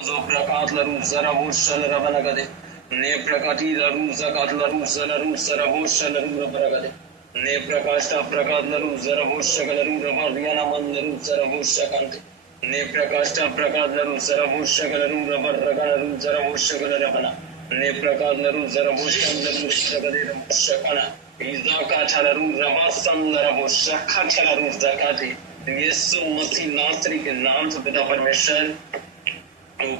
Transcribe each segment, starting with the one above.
zo prakat laru zaravu shalaravanagade ne prakati laru zakat laru zalaru zaravu shalaru ravanagade ne prakashta prakat laru zaravu shagalaru ravariyana mandaru zaravu shakante ne prakashta prakat laru zaravu shagalaru ravaragalaru zaravu shagalavana ne prakat laru zaravu shagalaru shagalaru shakana izaka chalaru ravasan laru shakha chalaru zakati यीशु मसीह नासरी के नाम से पिता परमेश्वर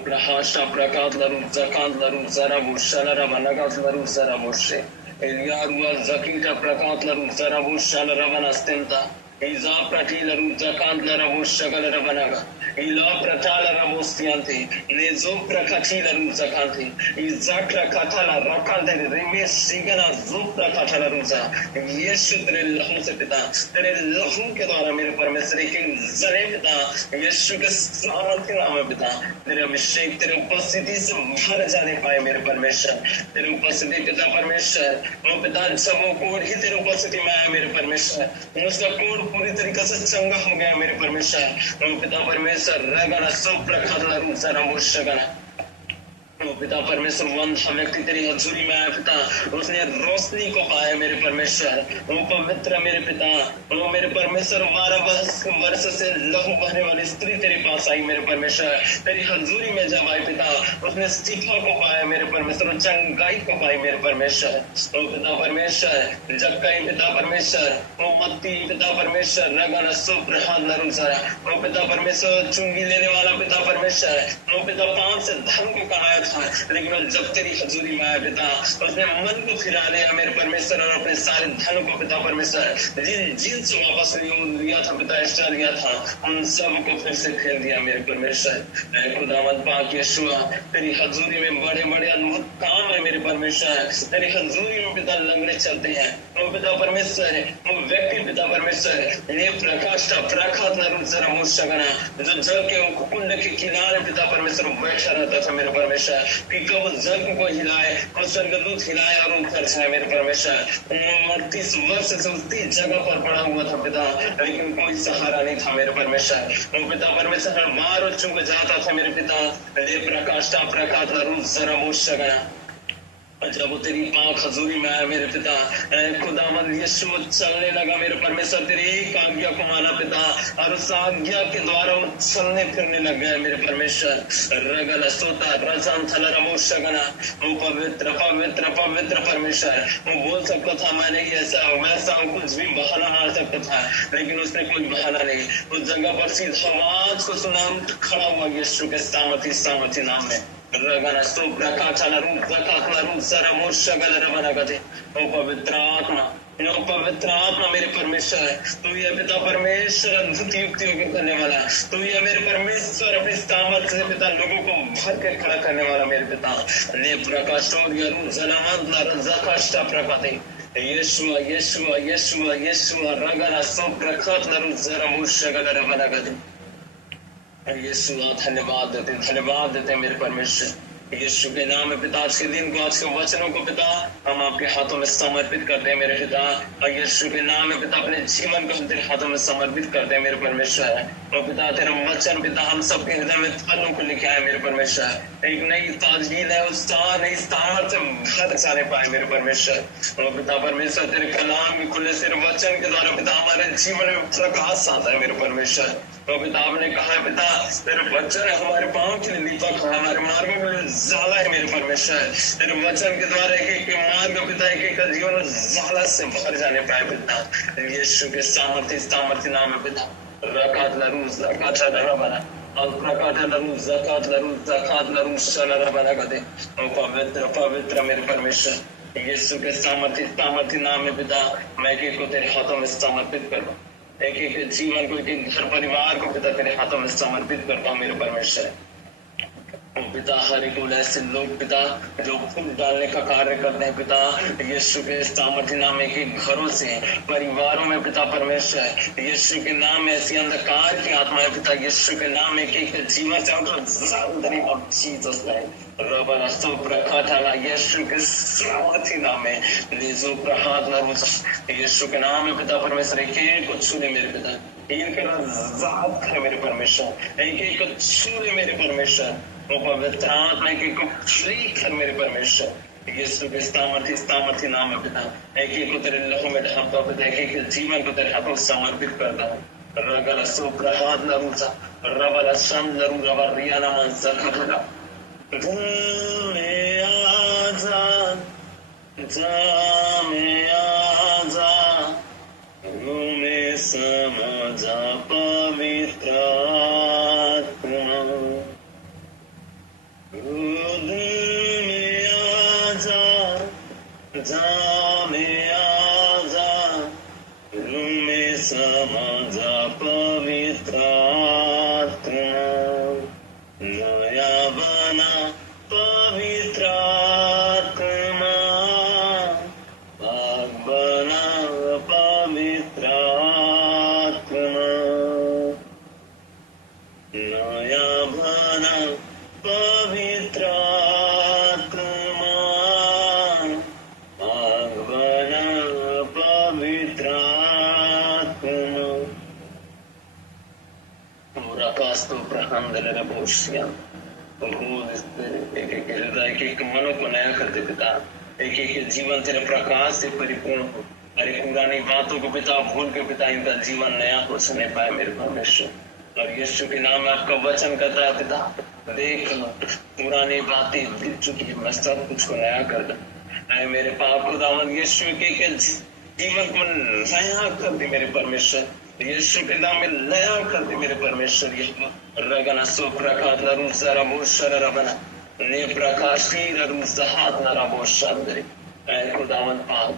प्रहाशा प्रकाश लरू जकात लरू जरा बुशलरा वनगा लरू जरा bushy Elia रुआ जकीटा प्रकाश लरू जरा बुशलरा वनस्तेंता इजा प्रति लरू जकात लरू बुशगलरा वनगा इला प्रचालरा बुस्तियांते नेजो प्रकाची लरू जकाते इजा प्रकाथला रकांते रिमे सिगना जो प्रकाथला रुजा यीशु तेरे लहू से पिता तेरे लहू के द्वारा मेरे परमेश्वर के जरे पिता यीशु के नाम के नाम में पिता तेरे अभिषेक तेरे उपस्थिति से भर जाने पाए मेरे परमेश्वर तेरे उपस्थिति पिता परमेश्वर वो पिता जब वो कोड ही तेरे उपस्थिति में आया मेरे परमेश्वर उसका कोड पूरी तरीके से चंगा हो गया मेरे परमेश्वर वो पिता परमेश्वर रगना सब प्रखदला रूसा रमोशगना पिता परमेश्वर वंश व्यक्ति तेरी हजूरी में आया पिता उसने रोशनी को पाया मेरे परमेश्वर वो पवित्र मेरे पिता वो मेरे परमेश्वर 12 वर्ष से लहू बहने वाली स्त्री तेरे पास आई मेरे परमेश्वर तेरी हजूरी में जब आई पिता उसने शिफा को पाया मेरे परमेश्वर चंगाई को पाई मेरे परमेश्वर वो पिता परमेश्वर जब कई पिता परमेश्वर वो मत्ती पिता परमेश्वर रगन सुप्रहाद नरुसरा वो पिता परमेश्वर चुंगी लेने वाला पिता परमेश्वर वो पिता पांच से धन को कहाया था लेकिन जब तेरी हजूरी में आया पिता उसने मन को फिरा लिया मेरे परमेश्वर और अपने सारे धन को पिता परमेश्वर जिन से वापस लिया था पिता एक्स्ट्रा लिया था उन सब को फिर से फेर दिया मेरे परमेश्वर खुदावंद पाक यीशुआ तेरी हजूरी में बड़े बड़े अद्भुत काम है मेरे परमेश्वर तेरी हजूरी में पिता लंगड़े चलते हैं वो पिता परमेश्वर वो व्यक्ति पिता परमेश्वर ने प्रकाश का प्रखात नरुसरा मुशगना जो जल के कुंड के किनारे पिता परमेश्वर बैठा रहता था मेरे परमेश्वर कि कब जल को हिलाए और स्वर्गदूत हिलाए और उतर जाए मेरे परमेश्वर 30 वर्ष से उसी जगह पर पड़ा हुआ था पिता लेकिन कोई सहारा नहीं था मेरे परमेश्वर वो पिता परमेश्वर हर बार चुक जाता था मेरे पिता ले प्रकाश का प्रकाश जरा मुशगना जब वो तेरी पाक हजूरी में आया मेरे पिता खुदावंद यीशु चलने लगा मेरे परमेश्वर तेरी एक आज्ञा को माना पिता और उस आज्ञा के द्वारा वो चलने फिरने लग गया मेरे परमेश्वर रगल सोता रजन थलरमोशगना वो पवित्र पवित्र पवित्र परमेश्वर वो बोल सकता था मैंने ऐसा वैसा कुछ भी बहाना मार सकता था लेकिन उसने कोई बहाना नहीं उस जगह पर सीधा आवाज को सुना खड़ा हुआ यीशु के सामर्थी नाम में रगना सुप्रा काचला रूप जकातला रूप जरा मोशगल रवनगते ओ पवित्र आत्मा मेरे परमेश्वर तू ये पिता परमेश्वर अद्भुत युक्तियों को करने वाला तू ये मेरे परमेश्वर अपनी सामर्थ से पिता लोगों को भर कर खड़ा करने वाला मेरे पिता ने प्रकाश रूप जलामंतला रजाकाष्टा प्रकाते यीशुआ यीशुआ यीशुआ यीशुआ रगना सुप्रा काचला रूप जरा मोशगल रवनगते यीशु धन्यवाद देते मेरे परमेश्वर यीशु के नाम में पिता आज के दिन को आज के वचनों को पिता हम आपके हाथों में समर्पित करते हैं मेरे पिता और यीशु के नाम में पिता अपने जीवन को तेरे हाथों में समर्पित करते हैं मेरे परमेश्वर और पिता तेरा वचन पिता हम सबके हृदय में फलों को लेके आए मेरे परमेश्वर एक नई ताजगी नए उत्साह नई सामर्थ्य भर जाने पाए मेरे परमेश्वर और पिता परमेश्वर तेरे कलाम के खुले तेरे वचन के द्वारा पिता हमारे जीवन में प्रकाश आता है मेरे परमेश्वर तो पिता आपने कहा है पिता तेरे वचन हमारे पांव के लिए दीपक हमारे मार्गों के लिए जाला है मेरे परमेश्वर तेरे वचन के द्वारा एक मार्ग पिता एक जीवन जाला से भर जाने पाए पिता यीशु के सामर्थ्य नाम में पिता रकात लरूज रकात बना और प्रकाट लरूज जकात लरूज शलरा बना करते और पवित्र पवित्र मेरे परमेश्वर यीशु के सामर्थ्य नाम में पिता मैं को तेरे हाथों में समर्पित करूँ एक एक जीवन को एक घर परिवार को पिता तेरे हाथों में समर्पित करता हूँ मेरे परमेश्वर पिता हर एक ऐसे लोग पिता जो फूल डालने का कार्य करते हैं पिता यीशु के सामर्थ्य नाम में के घरों से परिवारों में पिता परमेश्वर यीशु के नाम में ऐसी अंधकार की आत्माएं पिता यीशु के नाम में के जीवन से जीसस रबना सुप्रखातला यीशु के सामर्थ्य नाम में निजो प्रहात यीशु के नाम में पिता परमेश्वर एक को छूने मेरे पिता इनका आजाद कर मेरे परमेश्वर, एक एक को छू ले मेरे परमेश्वर, वो पवित्र आत्मा एक एक को फ्री कर मेरे परमेश्वर। यीशु के सामर्थी नाम में पिता, एक एक को तेरे लहू में ढांपता पिता, एक एक जीवन को तेरे हाथों समर्पित करता हूँ। रगला सुप्रभात नरूसा रबला शम नरू रबा रियाना मंसा खतरा में आजाद में आजाद में समझा पवित्र आत्मा में आजाद में आजाद में समझा पवित्र आत्मा नया बना पवित्र आत्मा बना पवित्र आत्मा नया बना पवित्र आत्मा बना पवित्र आत्मा पूरा कास्तो प्रहंदल रबोशिया एक एक हृदय के एक मनो को नया करते पिता, एक एक जीवन तेरे प्रकाश से परिपूर्ण हो। अरे पुरानी बातों को पिता भूल के पिता इनका जीवन नया हो सुने पाए मेरे परमेश्वर। और यीशु के नाम में आपका वचन कहता है पिता, देख पुरानी बातें बीत चुकी है, मैं सब कुछ को नया कर दूं। अरे मेरे पाप को दामन यीशु के जीवन को नया कर दे मेरे परमेश्वर, यीशु के नाम में नया कर दे मेरे परमेश्वर। ये रगना सो प्रकाश नरू जरा मोशर रबना ने प्रकाशी नरू जहात नरा मोशंदरी ऐ खुदावन पाक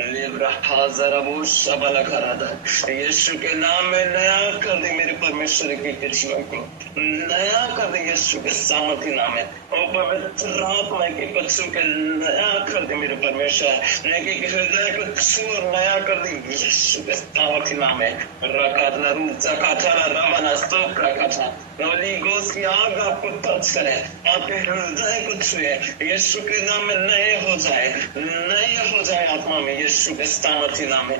ले रहा जरा वो शबल करा था। यीशु के नाम में नया कर दे मेरे परमेश्वर के जीवन को, नया कर दे यीशु के सामर्थ्य नाम में। और पवित्र आत्मा के बच्चों के नया कर दे मेरे परमेश्वर, नेकी के हृदय को छू और नया कर दे यीशु के सामर्थ्य नाम में। रकात नरू जकाता रमना स्तोप रकाता होली गोस्ट की आग आपको टच करे, आपके हृदय को छुए, यीशु के नाम में नए हो जाए आत्मा में यीशु के सामर्थ्य नाम में।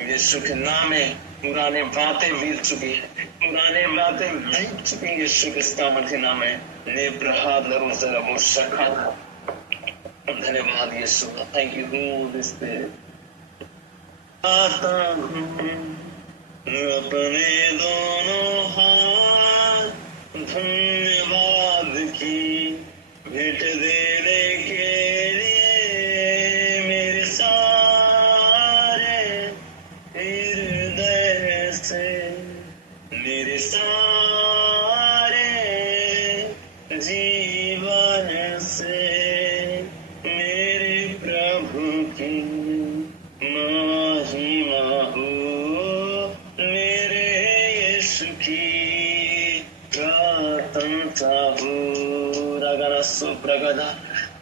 यीशु के नाम में पुराने बातें बीत चुकी है, पुराने बातें बीत चुकी यीशु के सामर्थ्य नाम में। धन्यवाद यीशु, थैंक यू होली स्पिरिट। आता हूँ अपने दोनों हाथ धन्यवाद की भेंट देने के लिए, मेरे सारे हृदय से, मेरे सारे जीवन से, मेरे प्रभु की महिमा हो, मेरे यीशु की प्रार्थना हो। रगना सुप्रगदा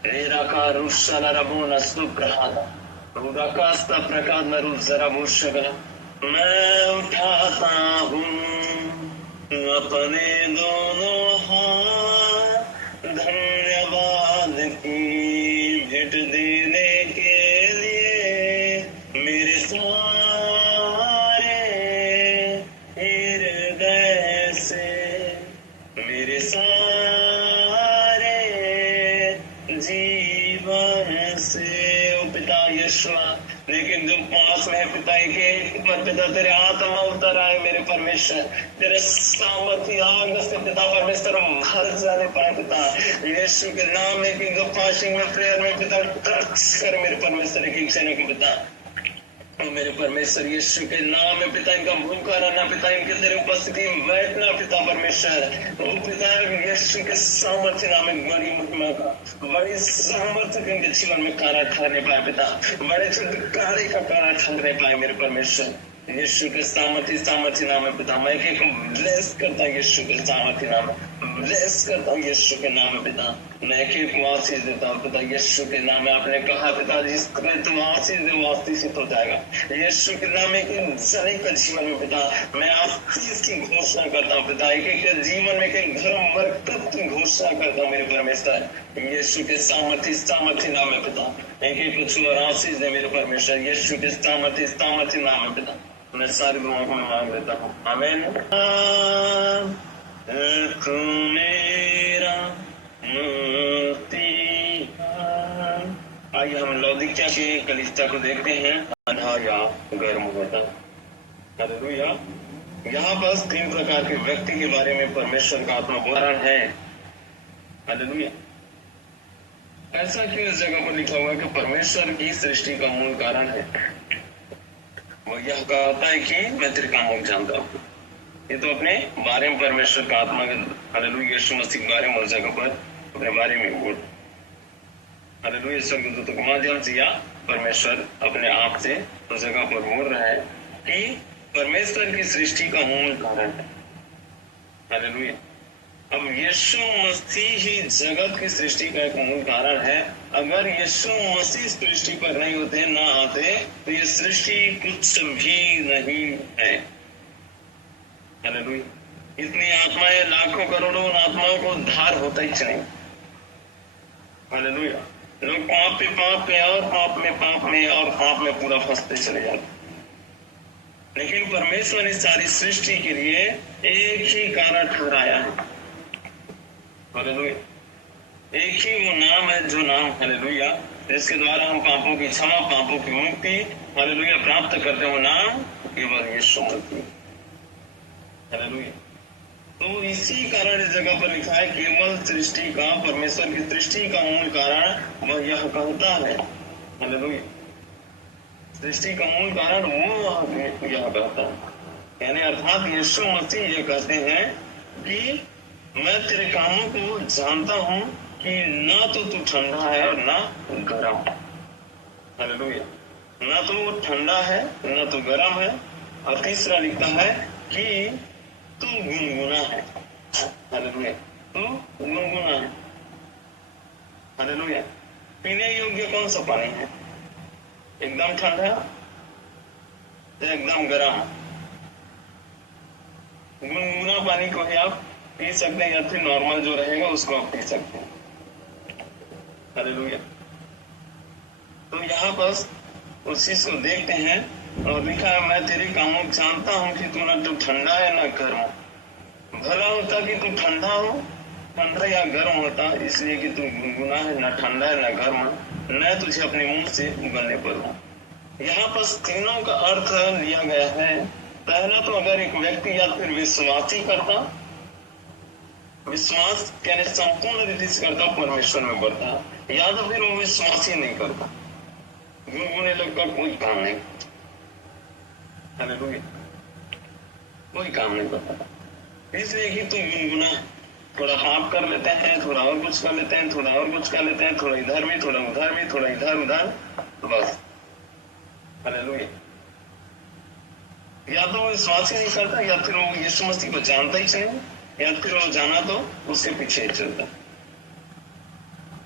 निराकारुषला रबोना सुप्रहादा रुराकास्ता प्रकाद नरु जरा मुशगला। मैं उठाता हूँ अपने दोनों हाथ धन्यवाद की भेंट देने के लिए, मेरे सारे हृदय से, मेरे सारे जीवन से। ओ पिता यीशुआ, लेकिन जो पास में पिता के पिता तेरे आत्मा उतर आए मेरे परमेश्वर, तेरे सामर्थ्य आग से पिता परमेश्वर भर जाने पाए पिता यीशु के नाम में। कि जो फास्टिंग में प्रेयर में पिता टच कर मेरे परमेश्वर एक सेने के पिता मेरे परमेश्वर यीशु के नाम में पिता इनका भूखा रहना पिता, इनके तेरे उपस्थिति में बैठना पिता परमेश्वर। ओ पिता यीशु के सामर्थ्य नाम में बड़ी महिमा का, बड़ी सामर्थ्य के इनके जीवन में कार्य ठहरने पाए पिता, बड़े छुटकारे का कार्य ठहरने पाए मेरे परमेश्वर यीशु के सामर्थ्य नाम में पिता। मैं एक ब्लेस करता हूँ यीशु के सामर्थ्य नाम में, ब्लेस करता हूँ यीशु के नाम में पिता। मैं एक आशीष देता हूँ पिता यीशु के नाम में। आपने कहा पिता जिसको तुम आशीष दे वो आशीषित हो जाएगा यीशु के नाम में। एक जने का जीवन में पिता मैं आशीष की घोषणा करता हूँ पिता, एक जीवन में एक धर्म बरकत की घोषणा करता हूँ मेरे परमेश्वर यीशु के सामर्थ्य नाम में पिता। एक एक को छू और आशीष दे मेरे परमेश्वर यीशु के सामर्थ्य नाम में पिता, मैं सारी दुआओं को मांग लेता हूँ, आमीन। तू मेरा मुक्तिदान। आइए हम लौदीकिया की कलीसिया को देखते हैं, ठंडा या गर्म होता। हालेलुया। यहाँ पर 3 प्रकार के व्यक्ति के बारे में परमेश्वर का आत्मा बोल रहा है। हालेलुया। ऐसा क्यों इस जगह पर लिखा हुआ है कि परमेश्वर की सृष्टि का मूल कारण है? वो यह कहता है कि मैं तेरे कामों को जानता हूँ। ये तो अपने बारे में परमेश्वर का आत्मा हालेलुया यीशु मसीह के बारे में उस जगह पर अपने बारे में बोल हालेलुया स्वर्गदूतों के माध्यम से या परमेश्वर अपने आप से उस जगह पर बोल रहा है कि परमेश्वर की सृष्टि का मूल कारण है। हालेलुया। अब यीशु मसीह ही जगत की सृष्टि का एक मूल कारण है। अगर यीशु मसीह सृष्टि पर नहीं होते, ना आते, तो ये सृष्टि कुछ भी नहीं है। हालेलुया। इतनी आत्माएं, लाखों करोड़ों आत्माओं को उद्धार होता ही नहीं। हालेलुया। लोग पाप पे और पाप में और पाप में पूरा फंसते चले जाते। लेकिन परमेश्वर ने सारी सृष्टि के लिए एक ही कारण ठहराया है। हालेलुया। एक ही वो नाम है, जो नाम हालेलुया जिसके द्वारा हम पापों की क्षमा, पापों की मुक्ति हालेलुया प्राप्त करते हो, नाम केवल यीशु मसीह। हालेलुया। तो इसी कारण इस जगह पर लिखा है केवल सृष्टि का, परमेश्वर की सृष्टि का मूल कारण वह यह कहता है। हालेलुया। सृष्टि का मूल कारण वो यह कहता है, यानी अर्थात यीशु मसीह ये कहते हैं कि मैं तेरे कामों को जानता हूँ कि ना तो तू ठंडा है और ना गर्म। हालेलुया। ना तो वो ठंडा है ना तो गर्म है। और तीसरा लिखता है कि तू गुनगुना है। हालेलुया। तू गुनगुना है। हालेलुया। पीने योग्य कौन सा पानी है? एकदम ठंडा या एकदम गर्म? गुनगुना पानी को ही आप पी सकते हैं या फिर नॉर्मल जो रहेगा उसको आप पी सकते हैं। हालेलुया। तो यहाँ पर उस चीज को देखते हैं और लिखा है मैं तेरे कामों को जानता हूँ कि तू ना तो ठंडा है ना गर्म। भला होता कि तू ठंडा हो, ठंडा या गर्म होता, इसलिए कि तू गुनगुना है, ना ठंडा है ना गर्म, न तुझे अपने मुंह से उगलने पर हो। यहाँ पर तीनों का अर्थ लिया गया है। पहला तो अगर एक व्यक्ति या फिर विश्वासी करता, विश्वास यानी संपूर्ण रीति से करता, परमेश्वर में बढ़ता, या तो फिर वो विश्वास ही नहीं करता, गुनगुने लगता, कोई काम नहीं। हालेलुया। कोई काम नहीं करता, इसलिए कि तुम गुनगुना, थोड़ा पाप कर लेते हैं, थोड़ा और कुछ कर लेते हैं, थोड़ा और कुछ कर लेते हैं, थोड़ा इधर में, थोड़ा उधर में, थोड़ा इधर उधर, तो बस। हालेलुया। या तो वो विश्वास ही नहीं करता, या फिर वो यीशु मसीह को जानता ही नहीं, या फिर वो जाना तो उसके पीछे ही चलता।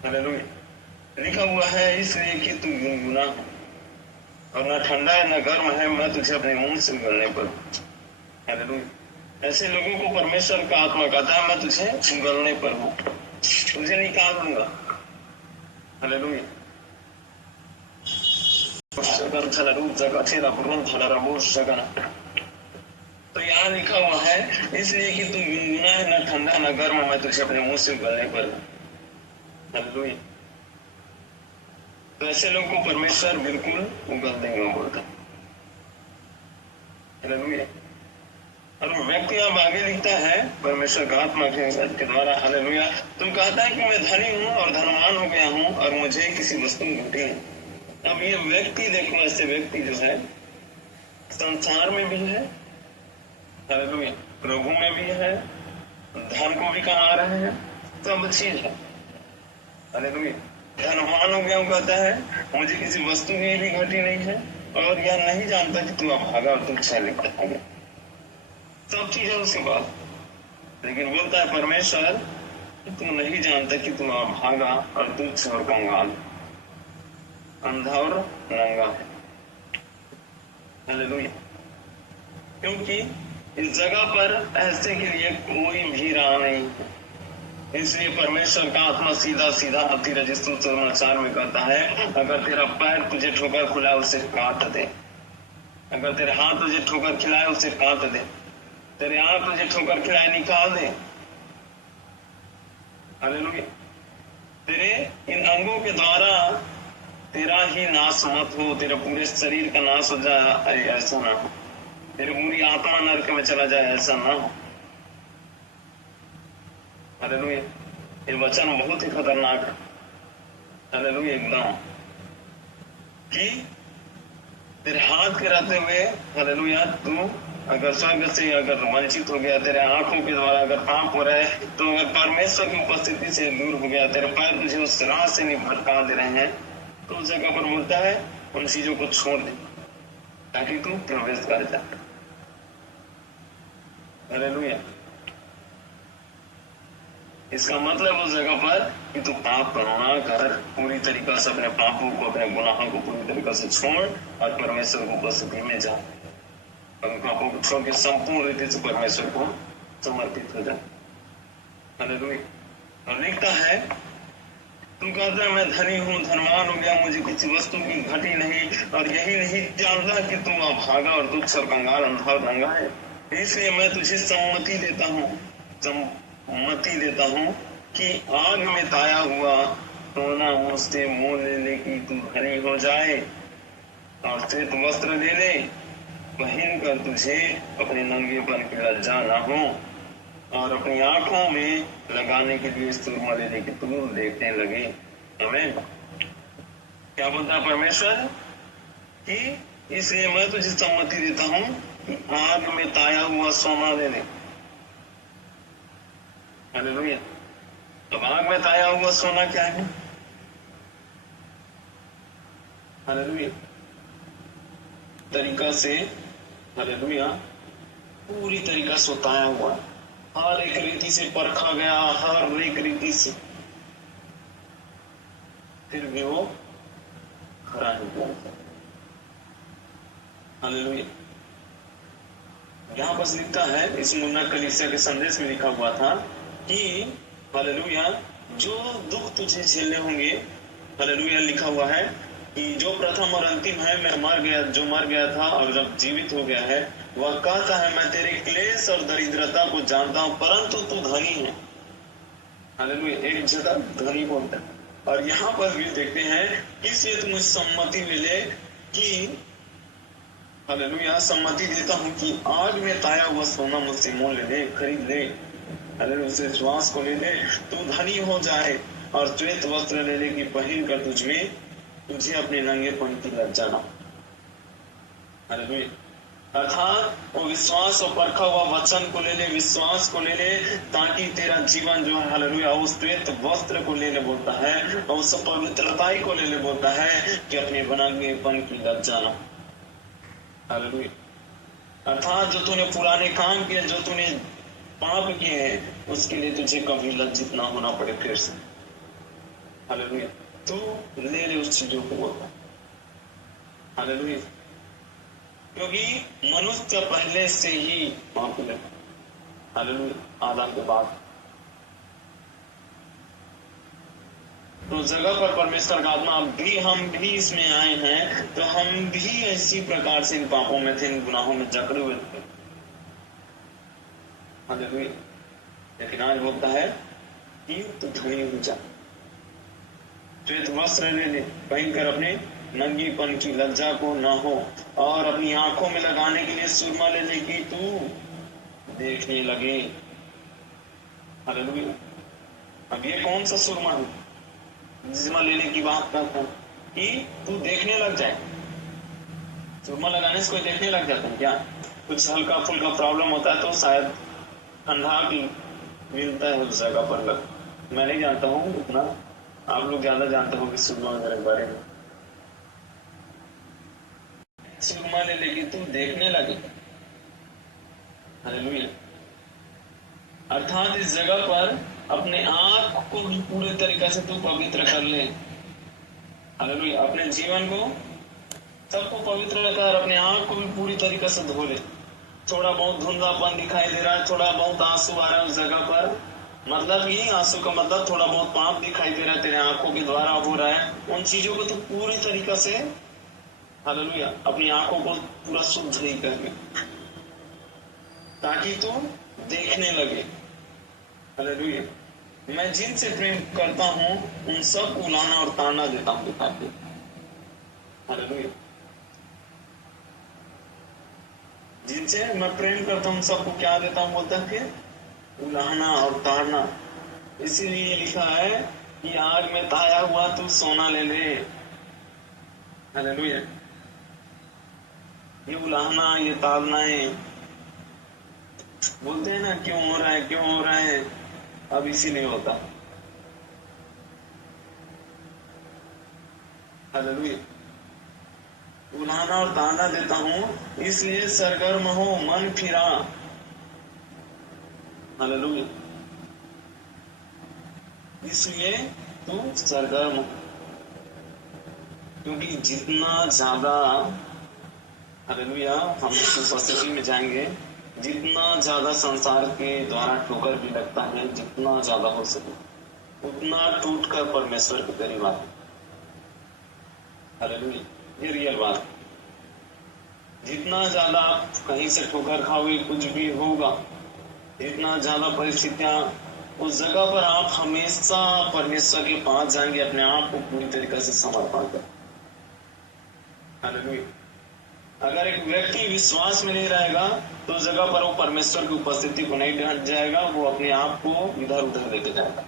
हालेलुया। लिखा हुआ है इसलिए कि तू गुनगुना और ना ठंडा है ना गर्म है, मैं तुझे अपने मुंह से उगलने पर। हालेलुया। ऐसे लोगों को परमेश्वर का आत्मा कहता है मैं तुझे उगलने पर हूँ, तुझे निकाल दूंगा। हालेलुया। तो यहाँ लिखा हुआ है इसलिए कि तू गुनगुना है, ना ठंडा ना गर्म, मैं तुझे अपने मुंह से उगलने पर हूँ। हालेलुया। तो ऐसे लोगों को परमेश्वर बिल्कुल उगल देंगे बोलता। हालेलुया। और व्यक्ति अब आगे लिखता है परमेश्वर का आत्मा के द्वारा, हालेलुया, तुम कहता है कि मैं धनी हूँ और धनवान हो गया हूँ और मुझे किसी वस्तु में घटी है। अब ये व्यक्ति देखो, ऐसे व्यक्ति जो है संसार में भी है, हालेलुया, प्रभु में भी है, धन को भी कमा रहे हैं, सब चीज है। हालेलुया। धनवान हो गया हूँ कहता है मुझे किसी वस्तु की भी घटी नहीं है, और यह नहीं जानता कि तू अभागा और तू छल लिखता है, सब चीज है उसके पास, लेकिन बोलता है परमेश्वर तू नहीं जानता कि तू अभागा और तू और कंगाल, अंधा और नंगा है। हालेलुया। क्योंकि इस जगह पर ऐसे के लिए कोई भी राह नहीं है। इसलिए परमेश्वर का आत्मा सीधा सीधा मत्ती रजिस्टर समाचार में कहता है, अगर तेरा पैर तुझे ठोकर खिलाए उसे काट दे, अगर तेरे हाथ तुझे ठोकर खिलाए उसे काट दे, तेरे आंख तुझे ठोकर खिलाए निकाल दे। हालेलुया। तेरे इन अंगों के द्वारा तेरा ही नाश मत हो, तेरा पूरे शरीर का नाश हो जाए ऐसा ना हो, तेरी पूरी आत्मा नरक में चला जाए ऐसा ना हो। हालेलुया। ये वचन बहुत ही खतरनाक है। हालेलुया। एकदम कि तेरे हाथ के रहते हुए, हालेलुया, तू अगर स्वर्ग से अगर वंचित हो गया, तेरे आंखों के द्वारा अगर पाप हो रहा है, तो अगर परमेश्वर की उपस्थिति से दूर हो गया, तेरे पैर तुझे उस राह से नहीं भटका दे रहे हैं, तो उस जगह पर बोलता है उन चीजों को छोड़ दे ताकि तू प्रवेश कर जा। हालेलुया। इसका मतलब उस जगह पर कि तू पाप ना कर, पूरी तरीका से अपने पापों को, अपने गुनाहों को पूरी तरीका से छोड़ और परमेश्वर की उपस्थिति में जा। अपने पापों को छोड़ के संपूर्ण रीति से परमेश्वर को समर्पित हो जा। हालेलुया। और लिखता है, तू कहता है मैं धनी हूँ, धनवान हो गया, मुझे किसी वस्तु की घटी नहीं, और यही नहीं जानता कि तू अभागा और दुख और कंगाल, अंधा और नंगा है। इसलिए मैं तुझे सम्मति देता हूँ कि आग में ताया हुआ सोना मुझसे मोल ले ले कि तू धनी हो जाए, और श्वेत वस्त्र ले ले पहन कर तुझे अपने नंगेपन की लज्जा ना हो, और अपनी आंखों में लगाने के लिए सुरमा ले ले कि तू देखने लगे। हमें क्या बोलता है परमेश्वर कि इसलिए मैं तुझे सम्मति देता हूँ कि आग में ताया हुआ सोना ले ले। हालेलुया। अब आग में ताया हुआ सोना क्या है? हालेलुया। तरीका से, हालेलुया, पूरी तरीका से ताया हुआ, हर एक रीति से परखा गया, हर एक रीति से, फिर भी वो खरा नहीं हुआ। हालेलुया। यहाँ पर लिखता है, इस मुन्ना कलीसिया के संदेश में लिखा हुआ था कि हालेलुया, जो दुख तुझे झेलने होंगे, हालेलुया, लिखा हुआ है कि जो प्रथम और अंतिम है, मैं मर गया, जो मर गया था और जब जीवित हो गया है, वह कहता है मैं तेरे क्लेश और दरिद्रता को जानता हूं, परंतु तू धनी है। हालेलुया। एक जगह धनी बोलता है, और यहाँ पर भी देखते हैं, इसलिए तुम सम्मति ले ले कि, हालेलुया, सम्मति देता हूँ कि आग में ताया हुआ सोना मुझसे मोल ले ले, खरीद ले, हालेलुया, उस विश्वास को ले ले, तू धनी हो जाए, और श्वेत वस्त्र ले ले कि पहन कर तुझे अपने नंगेपन की लज्जा ना। हालेलुया। अर्थात वो विश्वास और परखा हुआ वचन को ले ले, विश्वास को ले ले, ताकि तेरा जीवन जो है, हालेलुया, उस श्वेत वस्त्र को ले ले बोलता है, और उस पवित्रताई को ले ले बोलता है कि अपने नंगेपन की लज्जा ना। हालेलुया। अर्थात जो तूने पुराने काम किए, जो तूने पाप किए हैं, उसके लिए तुझे कभी लज्जित ना होना पड़े फिर से। हालेलुया। तू ले ले उस चीजों को बोलता। हालेलुया। क्योंकि मनुष्य पहले से ही पापी है। हालेलुया। आदम के बाद तो जगह पर परमेश्वर का आत्मा, हम भी इसमें आए हैं, तो हम भी इसी प्रकार से इन पापों में थे, इन गुनाहों में जकड़े हुए थे। हालेलुया। लेकिन आज बोलता है कि तू धनी हो जा, श्वेत वस्त्र ले ले, पहनकर अपने नंगीपन की लज्जा को ना हो, और अपनी आंखों में लगाने के लिए सुरमा ले ले कि तू देखने लगे। हालेलुया। अब ये कौन सा सुरमा है जिसमा लेने की बात करता हूं कि तू देखने लग जाए? सुरमा लगाने से कोई देखने लग जाता है क्या? कुछ हल्का फुल्का प्रॉब्लम होता है तो शायद ठंडा भी मिलता है उस जगह पर लग, मैं नहीं जानता हूँ उतना, आप लोग ज्यादा जानते हो कि सुरमा वगैरह के बारे में। सुरमा ले लेगी तू देखने लगे। हालेलुया। अर्थात इस जगह पर अपने आप को भी पूरे तरीके से तू पवित्र कर ले। हालेलुया। अपने जीवन को, सबको पवित्र कर, अपने आप को भी पूरी तरीके से धो ले। थोड़ा बहुत धुंधलापन दिखाई दे रहा है, थोड़ा बहुत आंसू आ रहा है उस जगह पर, मतलब ये आंसू का मतलब थोड़ा बहुत पाप दिखाई दे रहा है, तेरे आंखों के द्वारा हो रहा है, उन चीजों को तो पूरी तरीका से हालेलुया अपनी आंखों को पूरा शुद्ध नहीं करने, ताकि तू देखने लगे। हालेलुया। मैं जिनसे प्रेम करता हूँ उन सब को लाना और ताड़ना देता हूँ ताकि। हालेलुया। जिनसे मैं प्रेम करता हूँ सबको क्या देता हूँ बोलता है, उलाहना और ताड़ना। इसीलिए लिखा है कि आग में ताया हुआ तू सोना ले ले। हालेलुया। ये उलाहना, ये ताड़नाएं बोलते हैं ना, क्यों हो रहा है, क्यों हो रहा है, अब इसीलिए होता। हालेलुया। उलाहना और ताना देता हूं इसलिए सरगर्म हो, मन फिरा। हालेलुया। इसलिए तू सरगर्म हो, क्योंकि जितना ज्यादा हालेलुया हम उपस्थिति में जाएंगे, जितना ज्यादा संसार के द्वारा ठोकर भी लगता है, जितना ज्यादा हो सके उतना टूटकर परमेश्वर के करीब आते। हालेलुया। ये रियल बात। जितना ज्यादा आप कहीं से ठोकर खाओगे, कुछ भी होगा, जितना ज्यादा परिस्थितियां, उस जगह पर आप हमेशा परमेश्वर के पास जाएंगे, अपने आप को पूरी तरीके से समर्पण कर। हालेलुया। अगर एक व्यक्ति विश्वास में नहीं रहेगा तो उस जगह पर वो परमेश्वर की उपस्थिति को नहीं ढंढ जाएगा, वो अपने आप को इधर उधर लेके जाएगा।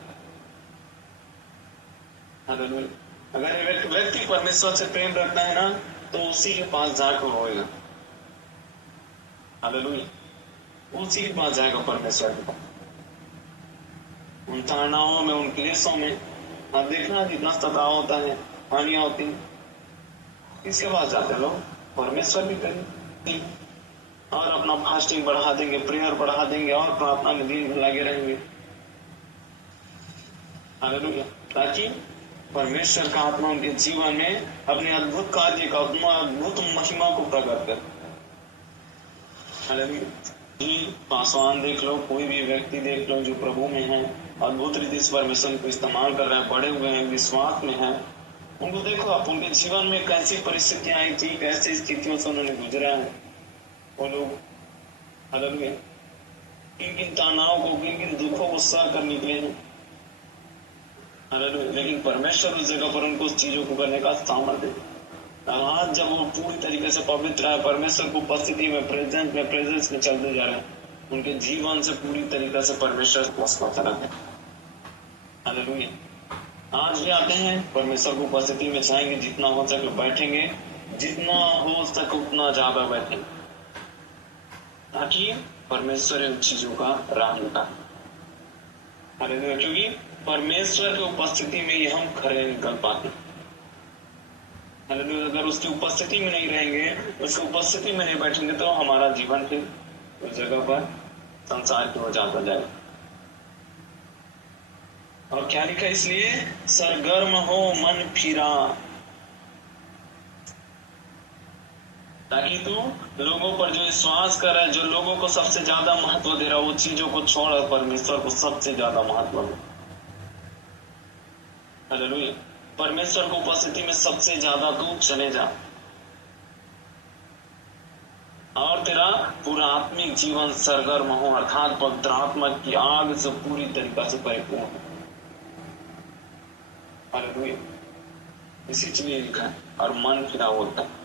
हालेलुया। अगर व्यक्ति परमेश्वर से प्रेम रखता है ना, तो उसी के पास जाकर होएगा। हालेलुया। उसी के पास जाएगा परमेश्वर के पास। उन ताड़नाओं में, उन क्लेशों में आप देखना जितना सताव होता है, हानियां होती है, किसके पास जाते लोग? परमेश्वर भी करेंगे और अपना फास्टिंग बढ़ा देंगे, प्रेयर बढ़ा देंगे और प्रार्थना में दिन भर लगे रहेंगे। हालेलुया। ताकि परमेश्वर का आत्मा उनके जीवन में अपने अद्भुत कार्य का, अद्भुत महिमा को प्रकट कर। हालेलुया। जी, पासवान देख लो, कोई भी व्यक्ति देख लो जो प्रभु में है, अद्भुत रीति से परमेश्वर को इस्तेमाल कर रहे हैं, पढ़े हुए हैं, विश्वास में है, उनको देखो आप, उनके जीवन में कैसी परिस्थितियां आई थी, कैसी स्थितियों से उन्होंने गुजरा है वो लोग। हालेलुया। किन किन तनाव को, किन किन दुखों को सह कर निकले हैं। हालेलुया। लेकिन परमेश्वर उस जगह पर उनको उस चीजों को करने का सामर्थ्य देता। आज जब वो पूरी तरीके से पवित्र है, परमेश्वर को उपस्थिति में, प्रेजेंस में चलते जा रहे हैं, उनके जीवन से पूरी तरीके से परमेश्वर को स्पर्श रखते हैं। हालेलुया। आज भी आते हैं, परमेश्वर को उपस्थिति में जाएंगे, जितना हो सके बैठेंगे, जितना हो सके उतना ज्यादा बैठेंगे, ताकि परमेश्वर उन चीजों का राह निकाले। हालेलुया। क्योंकि परमेश्वर की उपस्थिति में ही हम खरे निकल पाते। हालेलुया। अगर उसकी उपस्थिति में नहीं रहेंगे, उसकी उपस्थिति में नहीं बैठेंगे, तो हमारा जीवन फिर उस जगह पर संसार की ओर जाता जाएगा। और क्या लिखा? इसलिए सरगर्म हो, मन फिरा, ताकि तू लोगों पर जो विश्वास कर रहा है, जो लोगों को सबसे ज्यादा महत्व दे रहा है, वो चीजों को छोड़ परमेश्वर को सबसे ज्यादा महत्व दे। हालेलुया। परमेश्वर को उपस्थिति में सबसे ज्यादा तू चले जा, और तेरा पूरा आत्मिक जीवन सरगर्म हो, अर्थात पवित्र आत्मा की आग से पूरी तरीका से परिपूर्ण हो। हालेलुया। इसीलिए लिखा है, और मन फिरा होता है।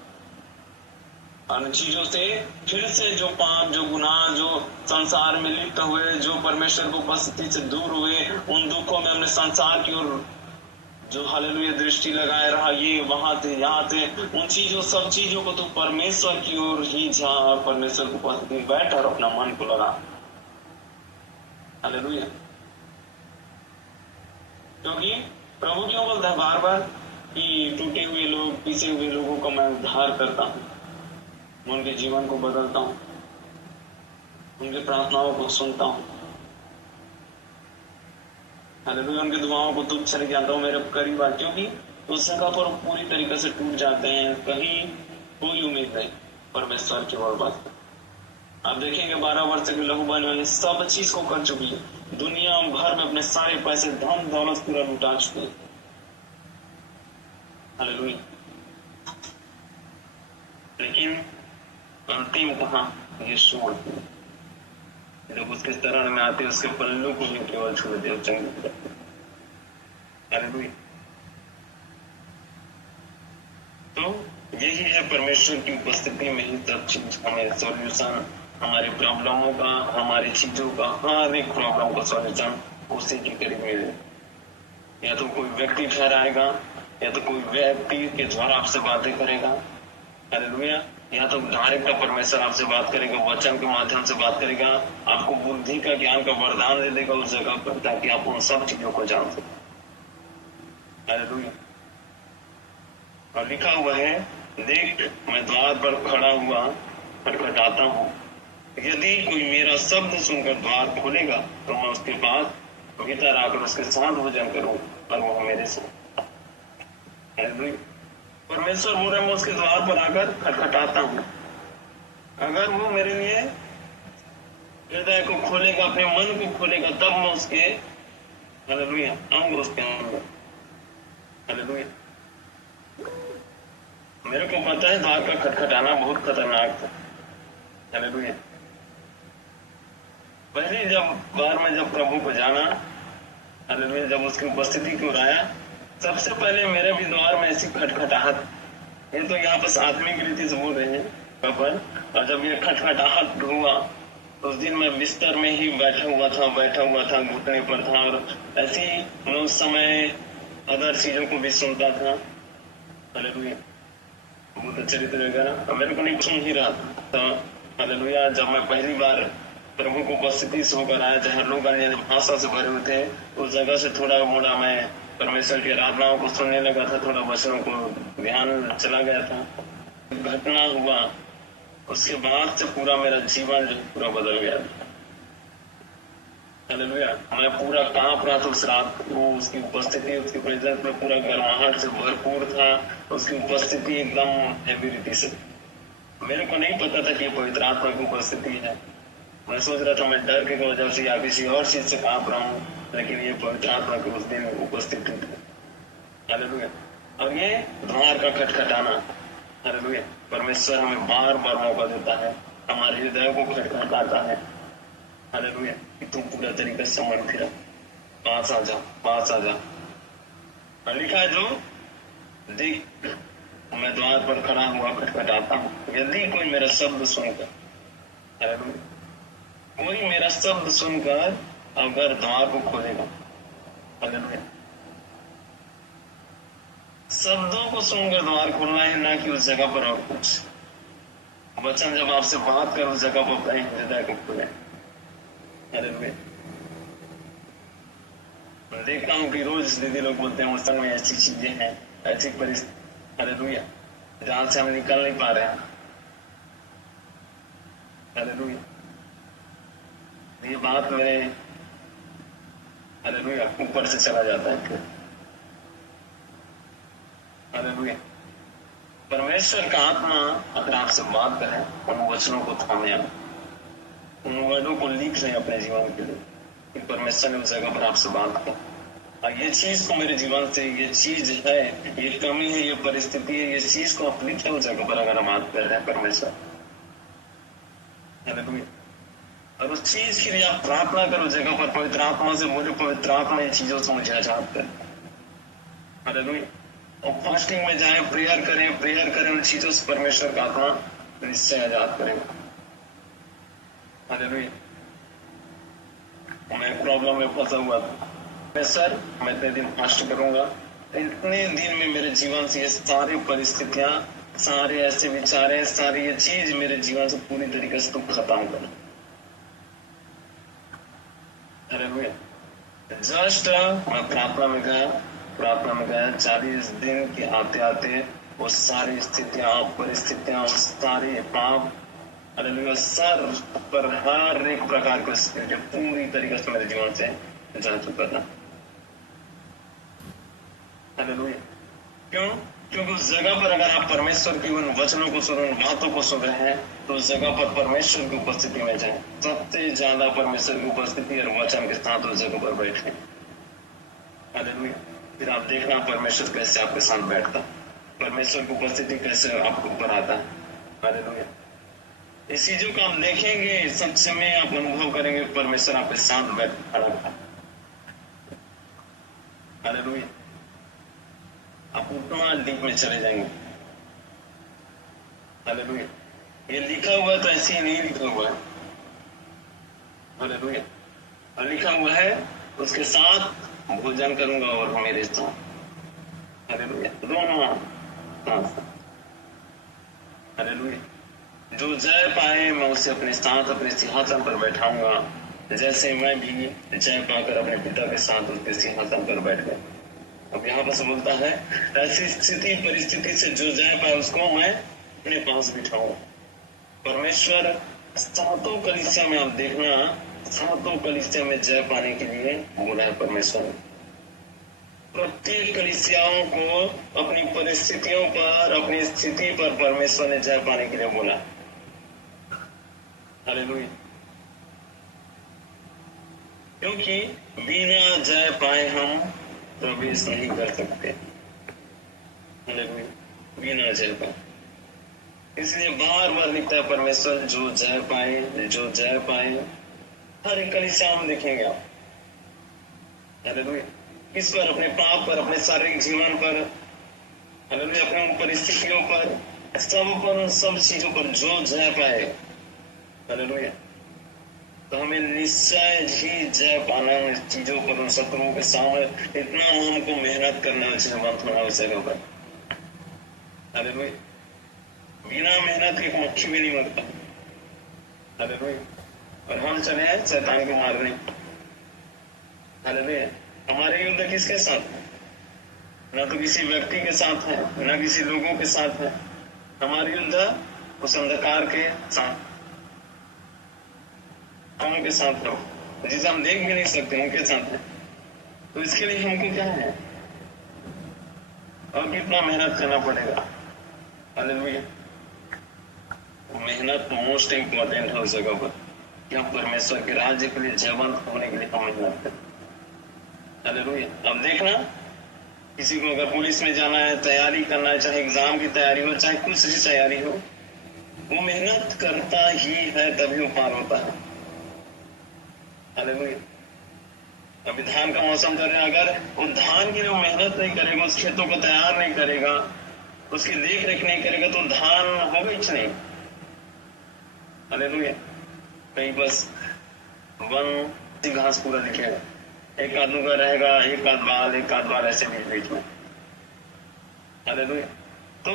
और चीजों से फिर से जो पाप, जो गुनाह, जो संसार में लिप्त हुए, जो परमेश्वर की उपस्थिति से दूर हुए, उन दुखों में हमने संसार की ओर जो हालेलुया दृष्टि लगाए रहा, ये वहां थे, यहाँ थे, उन चीजों, सब चीजों को तो परमेश्वर की ओर ही जा, और परमेश्वर की उपस्थिति में बैठ और अपना मन को लगा। हालेलुया। क्योंकि प्रभु क्यों बोलता है बार बार कि टूटे हुए लोग, पीछे हुए लोगों का मैं उद्धार करता हूँ, मैं उनके जीवन को बदलता हूँ, उनकी प्रार्थनाओं को सुनता हूँ। हालेलुया। उनकी दुआओं को तुझ से जानता हूँ, मेरे करीब आ। क्योंकि उस जगह पर पूरी तरीके से टूट जाते हैं, कहीं कोई उम्मीद नहीं परमेश्वर की ओर बात। आप देखेंगे 12 वर्ष के लहू बहन वाले सब चीज को कर चुकी है, दुनिया भर में अपने सारे पैसे धन दौलत पूरा लुटा चुके हैं। हालेलुया। लेकिन अंतिम कहाँ यीशु जब उसके शरण में आते उसके पल्लू को भी केवल छू देते चंगे। हालेलुया। तो यही है परमेश्वर की उपस्थिति में ही सब चीज हमें सॉल्यूशन, हमारी प्रॉब्लमों का, हमारी चीजों का, हर एक प्रॉब्लम का सॉल्यूशन उसी के करीब मिले। या तो कोई व्यक्ति ठहराएगा, या तो कोई व्यक्ति के द्वारा आपसे बातें करेगा। हालेलुया। या तो डायरेक्ट परमेश्वर आपसे बात करेगा, वचन के माध्यम से बात करेगा, आपको बुद्धि का ज्ञान का वरदान दे देगा उस जगह पर, ताकि आप उन सब चीजों को जान सकें। हालेलुया। और लिखा हुआ है, देख मैं द्वार पर खड़ा हुआ खटखटाता हूँ, यदि कोई मेरा शब्द सुनकर द्वार खोलेगा तो मैं उसके पास भीतर आकर उसके साथ भोजन करूँ और वो मेरे साथ। परमेश्वर बोल रहे मैं उसके द्वार पर आकर खटखटाता हूँ। अगर वो मेरे लिए हृदय को खोलेगा, अपने मन को खोलेगा, तब मैं उसके हालेलुया आऊंगा उसके अंदर। हालेलुया। मेरे को पता है द्वार का खटखटाना बहुत खतरनाक था। हालेलुया। पहली बार में जब प्रभु को जाना, हालेलुया, जब उसकी उपस्थिति को आया, सबसे पहले मेरे भी द्वार में ऐसी खटखटाहट, ये तो यहाँ पर आत्मिक रीति से बोल रहे हैं अपन, और जब ये खटखटाहट हुआ उस दिन मैं बिस्तर में ही बैठा हुआ था, घुटने पर था, और ऐसी मैं उस समय अदर चीजों को भी सुनता था। हालेलुया। बहुत चरित्र वगैरह मेरे को नहीं सुन ही रहा था। तो हालेलुया, जब मैं पहली बार प्रभु को उपस्थिति से होकर आया, जहाँ लोग भाषा से भरे हुए थे, उस जगह से थोड़ा मोड़ा मैं परमेश्वर की आराधनाओं को सुनने लगा था, थोड़ा वचनों को ध्यान चला गया था। घटना हुआ, उसके बाद से पूरा मेरा जीवन जो पूरा बदल गया था। हालेलुया। मैं पूरा कांप रहा था उस रात को, उसकी उपस्थिति, उसकी प्रेजेंस में पूरा गर्माहट से भरपूर था। उसकी उपस्थिति एकदम हैवी रीति से, मेरे को नहीं पता था कि पवित्र आत्मा की उपस्थिति है। मैं सोच रहा था मैं डर के वजह से या किसी और चीज से कांप रहा हूँ, लेकिन ये पवित्र आत्मा की उस दिन उपस्थिति थी। हालेलुया। और ये द्वार का खटखटाना, हालेलुया, परमेश्वर हमें बार बार मौका देता है, हमारे हृदय को खटखटाता है। हालेलुया, कि तुम पूरा तरीके से समर्थ रहो, पास आ जा, पास आ जा। और लिखा है, जो देख मैं द्वार पर खड़ा हुआ खटखटाता हूँ, यदि कोई मेरा शब्द सुनकर, हालेलुया, कोई मेरा शब्द सुनकर अगर द्वार को खोलेगा, हालेलुया, शब्दों को सुनकर द्वार खोलना है, ना कि उस जगह पर और कुछ। वचन जब आपसे बात कर उस जगह पर अपने हृदय को खोले। हालेलुया। देखता हूँ कि रोज दीदी लोग बोलते हैं उस में ऐसी चीजें हैं, ऐसी परिस्थिति, हालेलुया, जहां से हम निकल नहीं पा रहे हैं। हालेलुया। ये बात मेरे हालेलुया ऊपर से चला जाता है। हालेलुया। परमेश्वर का आत्मा अगर आपसे बात करे, उन वचनों को थामे, उन वर्डों को लिख लें अपने जीवन के लिए कि परमेश्वर ने उस जगह पर आपसे बात की, और ये चीज को मेरे जीवन से, ये चीज है, ये कमी है, ये परिस्थिति है, ये चीज को आप लिखें उस जगह पर अगर हम बात कर रहे हैं परमेश्वर। हालेलुया। और उस चीज के लिए आप प्रार्थना करो जगह पर, पवित्र आत्मा से बोले, पवित्र आत्मा इन चीजों से मुझे आजाद कर। हालेलुया। और फास्टिंग में जाए, प्रेयर करें, उन चीजों से परमेश्वर का आत्मा निश्चय आजाद करेगा। हालेलुया। मैं प्रॉब्लम में फंसा हुआ था, मैं सर मैं इतने दिन फास्ट करूंगा, इतने दिन में मेरे जीवन से ये सारी परिस्थितियां, सारे ऐसे विचार, सारी ये चीज मेरे जीवन से पूरी तरीके से तुम खत्म करो। हालेलुया। जस्ट मैं प्रार्थना में गया 40 दिन के आते आते वो सारी स्थितियां, परिस्थितियां, सारे पाप, हालेलुया, सर पर हर एक प्रकार के स्पिरिट पूरी तरीके से मेरे जीवन से जा चुका था। हालेलुया। क्यों? क्योंकि उस जगह पर अगर आप परमेश्वर की उन वचनों को सुन, उन बातों को सुन रहे हैं, तो उस जगह पर परमेश्वर की उपस्थिति में जाए, सबसे ज्यादा परमेश्वर की उपस्थिति और वचन के साथ उस जगह पर बैठे। हालेलुया। फिर आप देखना परमेश्वर कैसे आपके साथ बैठता, परमेश्वर की उपस्थिति कैसे आपके ऊपर आता है। हालेलुया। इस चीजों को आप देखेंगे, सब समय आप अनुभव करेंगे परमेश्वर आपके साथ बैठ खड़ा था। हालेलुया। आप उतना डीप में चले जाएंगे। हालेलुया। ये लिखा हुआ तो ऐसे ही नहीं लिखा हुआ है। हालेलुया। और लिखा हुआ है उसके साथ भोजन करूंगा और वो मेरे साथ। हालेलुया। दोनों साथ। हालेलुया। जो जय पाए मैं उसे अपने साथ अपने सिंहासन पर बैठाऊंगा, जैसे मैं भी जय पाकर अपने पिता के साथ उसके सिंहासन पर बैठ गया। अब यहाँ पर बोलता है ऐसी स्थिति परिस्थिति से जो जय पाए उसको मैं अपने पास बिठाऊंगा। परमेश्वर सातों कलीसिया में आप देखना, सातों कलीसिया में जय पाने के लिए बोला है परमेश्वर ने। प्रत्येक कलीसियाओं को अपनी परिस्थितियों पर, अपनी स्थिति पर परमेश्वर ने जय पाने के लिए बोला। हालेलुया। क्योंकि बिना जय पाए हम प्रवेश नहीं कर सकते। हालेलुया। बिना जय पाए, इसलिए बार बार लिखता है परमेश्वर जो जय पाए, जो जय पाए। हर एक कलीसिया हम देखेंगे आप। हालेलुया। किस पर? अपने पाप पर, अपने शारीरिक जीवन पर, हालेलुया, अपने परिस्थितियों पर, सब पर, उन सब चीजों पर जो जय पाए। हालेलुया। तो हमें निश्चय ही जय पाना है इस चीजों पर, उन शत्रुओं के सामने। इतना हमको मेहनत करना है, जयवंत होना उस जगह पर। हालेलुया। बिना मेहनत के मक्खी भी नहीं मरता। हालेलुया। और हम चले हैं शैतान को मारने। हालेलुया। हमारे युद्ध किसके साथ है? ना तो किसी व्यक्ति के साथ है, ना किसी लोगों के साथ है। हमारे युद्ध उस अंधकार के साथ, उनके साथ है, जिसे हम देख भी नहीं सकते, उनके साथ है। तो इसके लिए हमको क्या है और कितना मेहनत करना पड़ेगा। हालेलुया। मेहनत मोस्ट इम्पोर्टेंट है उस जगह पर कि हम परमेश्वर के राज्य के लिए, जयवंत होने के लिए हम मेहनत करें। हालेलुया। अब देखना, किसी को अगर पुलिस में जाना है, तैयारी करना है, चाहे एग्जाम की तैयारी हो, चाहे कुछ भी तैयारी हो, वो मेहनत करता ही है, तभी वो पार होता है। हालेलुया। अभी धान का मौसम चल रहा है, अगर वो धान की जो मेहनत नहीं करेगा, उस खेतों को तैयार नहीं करेगा, उसकी देख रेख नहीं करेगा, तो धान होगा ही नहीं। हालेलुया। कहीं बस वन घास पूरा दिखेगा, एक आदमी का रहेगा, एक आध बाल ऐसे बीच में। हालेलुया। तो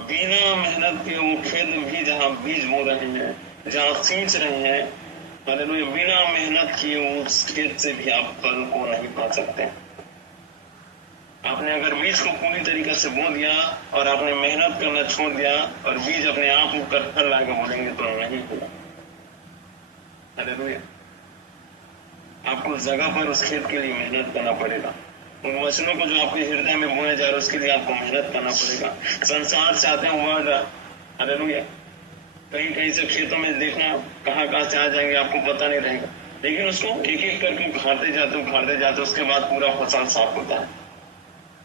बिना मेहनत के वो खेत भी जहाँ बीज बो रहे हैं, जहाँ सींच रहे हैं, हालेलुया, बिना मेहनत किए उस खेत से भी आप फल को नहीं पा सकते। आपने अगर बीज को पूरी तरीके से बो दिया और आपने मेहनत करना छोड़ दिया और बीज अपने आप ऊपर फल लाकर बोलेंगे तो नहीं होगा। हालेलुया। आपको उस जगह पर, उस खेत के लिए मेहनत करना पड़ेगा। उन वचनों को जो आपके हृदय में बोए जा रहे उसके लिए आपको मेहनत करना पड़ेगा। संसार से आते हैं वर्ड, हालेलुया, कहीं कहीं से खेतों में देखना कहाँ कहाँ से आ जाएंगे आपको पता नहीं रहेगा, लेकिन उसको एक एक करके उखाड़ते जाते उसके बाद पूरा फसल साफ होता है।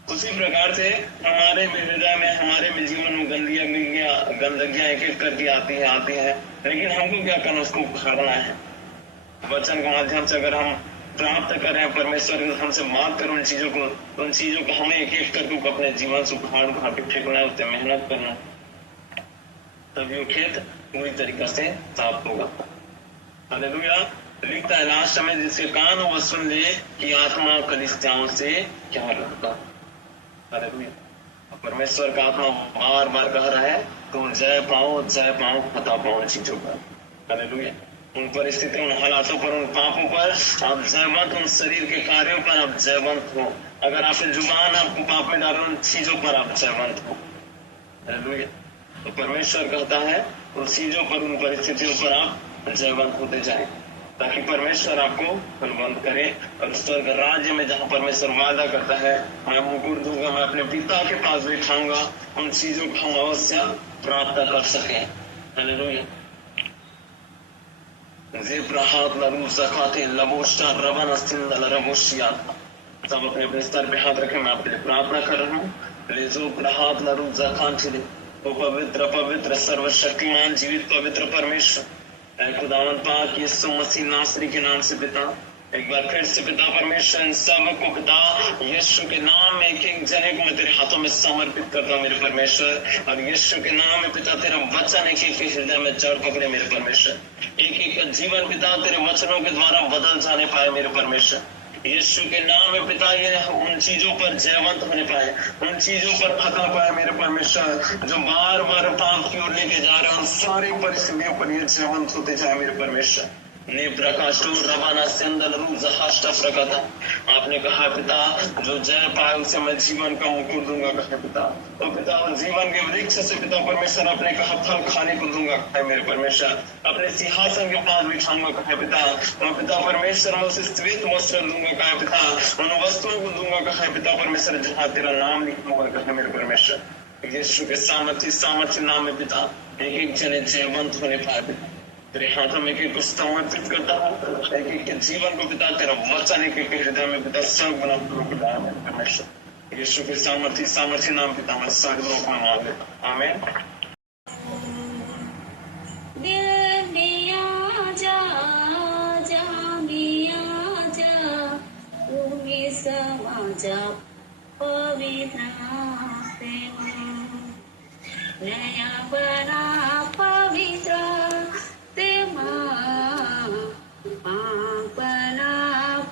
उसी प्रकार से हमारे हृदय में, हमारे में जीवन में गंदगियां एक एक करके आती है, लेकिन हमको क्या करना, उसको उखाड़ना है। वचन के माध्यम से अगर हम प्राप्त करें, परमेश्वर हमसे बात करें उन चीजों को हमें एक एक करके अपने जीवन से उखाड़ के फेंकना है, उससे मेहनत करना, तभी वो खेत पूरी तरीके से साफ होगा। हालेलुया। लिखता है लास्ट में, जिसके कान वो सुन ले कि आत्मा कलीसियाओं से क्या लगता। हालेलुया। परमेश्वर का आत्मा बार बार कह रहा है तुम जय पाओ, फतह पाओ चीजों पर। हालेलुया। उन परिस्थितियों, उन हालातों पर, उन पापों पर आप जयवंत, उन शरीर के कार्यों पर आप जयवंत हो। अगर आपकी जुबान आपको पाप में डालो, उन चीजों पर आप जयवंत हो। हालेलुया। तो परमेश्वर कहता है उन चीजों पर, उन परिस्थितियों पर आप जयवंत होते जाए। ताकि परमेश्वर आपको बलवंत करे और स्वर्ग राज्य में जहाँ परमेश्वर वादा करता है मैं मुकुट दूंगा, मैं अपने पिता के पास बैठाऊंगा, उन चीजों को हम अवश्य प्राप्त कर सके। हालेलुया। ज़ेब्राहात लरू ज़काते लबोश्ता रबन अस्तिंदल रबोशियात। सब अपने अपने स्तर पे हाथ रखें, मैं आपके लिए प्रार्थना कर रहा हूँ। लेजो प्रहात लरू ज़काते वो पवित्र पवित्र सर्वशक्तिमान जीवित पवित्र परमेश्वर खुदावंद पाक यीशु मसीह नासरी के नाम से पिता, एक बार फिर से पिता परमेश्वर इन सब को पिता यीशु के नाम में एक एक जने को मैं तेरे हाथों में समर्पित करता हूँ मेरे परमेश्वर। और यीशु के नाम में पिता तेरा वचन एक एक हृदय में जड़ पकड़े मेरे परमेश्वर, एक एक का जीवन पिता तेरे वचनों के द्वारा बदल जाने पाए मेरे परमेश्वर। यीशु के नाम में पिता ये उन चीजों पर जयवंत होने पाए, उन चीजों पर फतह पाए मेरे परमेश्वर जो बार बार पाप की ओर लेके जा रहे हैं, उन सारी परिस्थितियों पर ये जयवंत होते जाए मेरे परमेश्वर। ने प्रकाश रवाना सेंदल रूप जहाष्टा प्रकता। आपने कहा पिता जो जय पाए उसे मैं जीवन का मुकुट दूंगा, कहा पिता। तो पिता जीवन के वृक्ष से पिता परमेश्वर आपने कहा फल खाने को दूंगा, कहा मेरे परमेश्वर। अपने सिंहासन के पास बिठाऊंगा, कहा पिता। और पिता परमेश्वर मैं उसे श्वेत वस्त्र दूंगा, कहा पिता। उन वस्त्रों को दूंगा, कहा पिता परमेश्वर जहाँ तेरा नाम लिखा हुआ, कहा मेरे परमेश्वर। यीशु के सामर्थ्य नाम में पिता एक एक जने जयवंत होने पाए पिता। तेरे हाथों में एक समर्पित करता हूँ, एक एक के जीवन को पिता तेरा वचन एक एक हृदय में पिता सब बना पिता परमेश्वर। यीशु के सामर्थ्य नाम पिता मैं सारे लोग में मांग लेता हूँ, आमीन। दिल में आजा, जा में आजा, रूह में समा जा, पवित्र आत्मा नया बना पवित्र आत्मा, पापना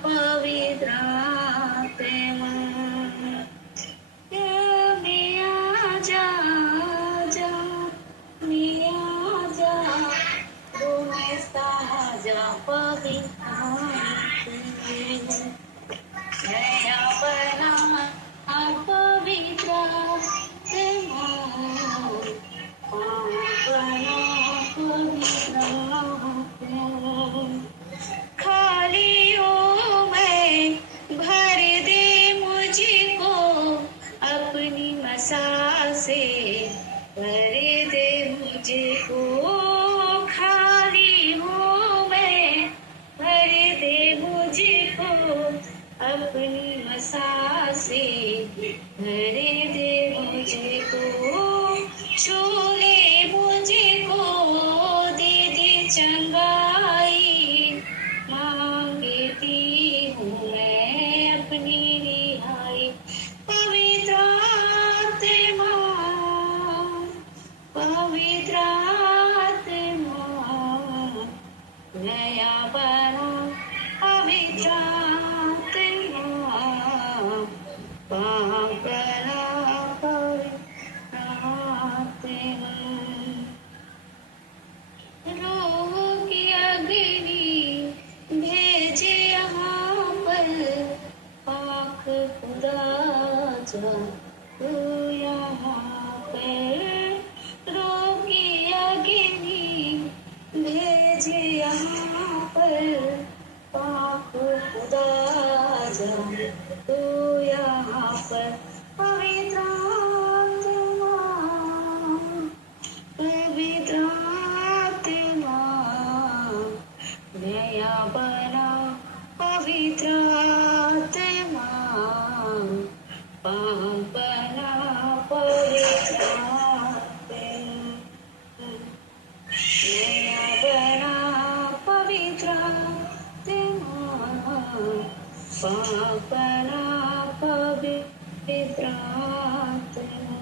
पवित्र आत्मा। दिल में आजा, जा में आजा, रूह में समा जा, पवित्र आत्मा नया बना पवित्र आत्मा, पापना पवित्र आत्मा। खाली हूँ मैं, भर दे मुझको अपनी मसा से, भर दे मुझको। खाली हूँ मैं, भर दे मुझको अपनी मसा से, भर दे मुझको। छू ले मुझको, दे दे चंगाई, मांगती हूँ मैं अपनी रिहाई। पवित्र आत्मा, पवित्र आत्मा नया बना पवित्र आत्मा, पापना पवित्र आत्मा। रूह की अग्नि भेजे यहाँ पर, पाक खुदा जा तू यहाँ पर। रूह की अग्नि भेजे यहाँ पर, पाक खुदा जा तू यहाँ पर। पवित्र आत्मा, पवित्र आत्मा नया बना पवित्र आत्मा, पापना पवित्र आत्मा नया बना पवित्र आत्मा, पापना पवित्र आत्मा।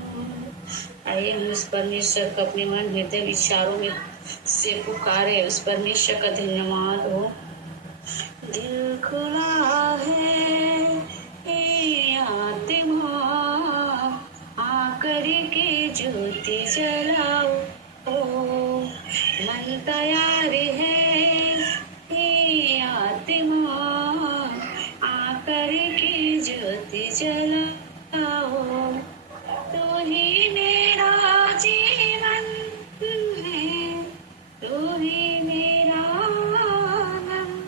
आइए हम उस परमेश्वर को अपने मन हृदय विचारों में से पुकारे, उस परमेश्वर का धन्यवाद हो। दिल खुला है हे आत्मा, आकर के ज्योति जलाओ। मन तैयार है हे आत्मा, आकर के ज्योति जलाओ। तू ही मेरा जीवन है, तू ही मेरा आनंद,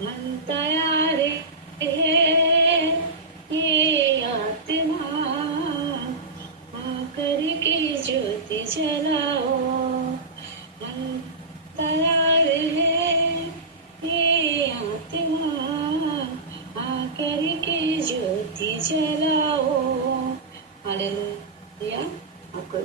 मन तैयार है ये आत्मा आकर के ज्योति जलाओ। मन तैयार है ये आत्मा आकर के ज्योति जलाओ। हालेलुया। आपको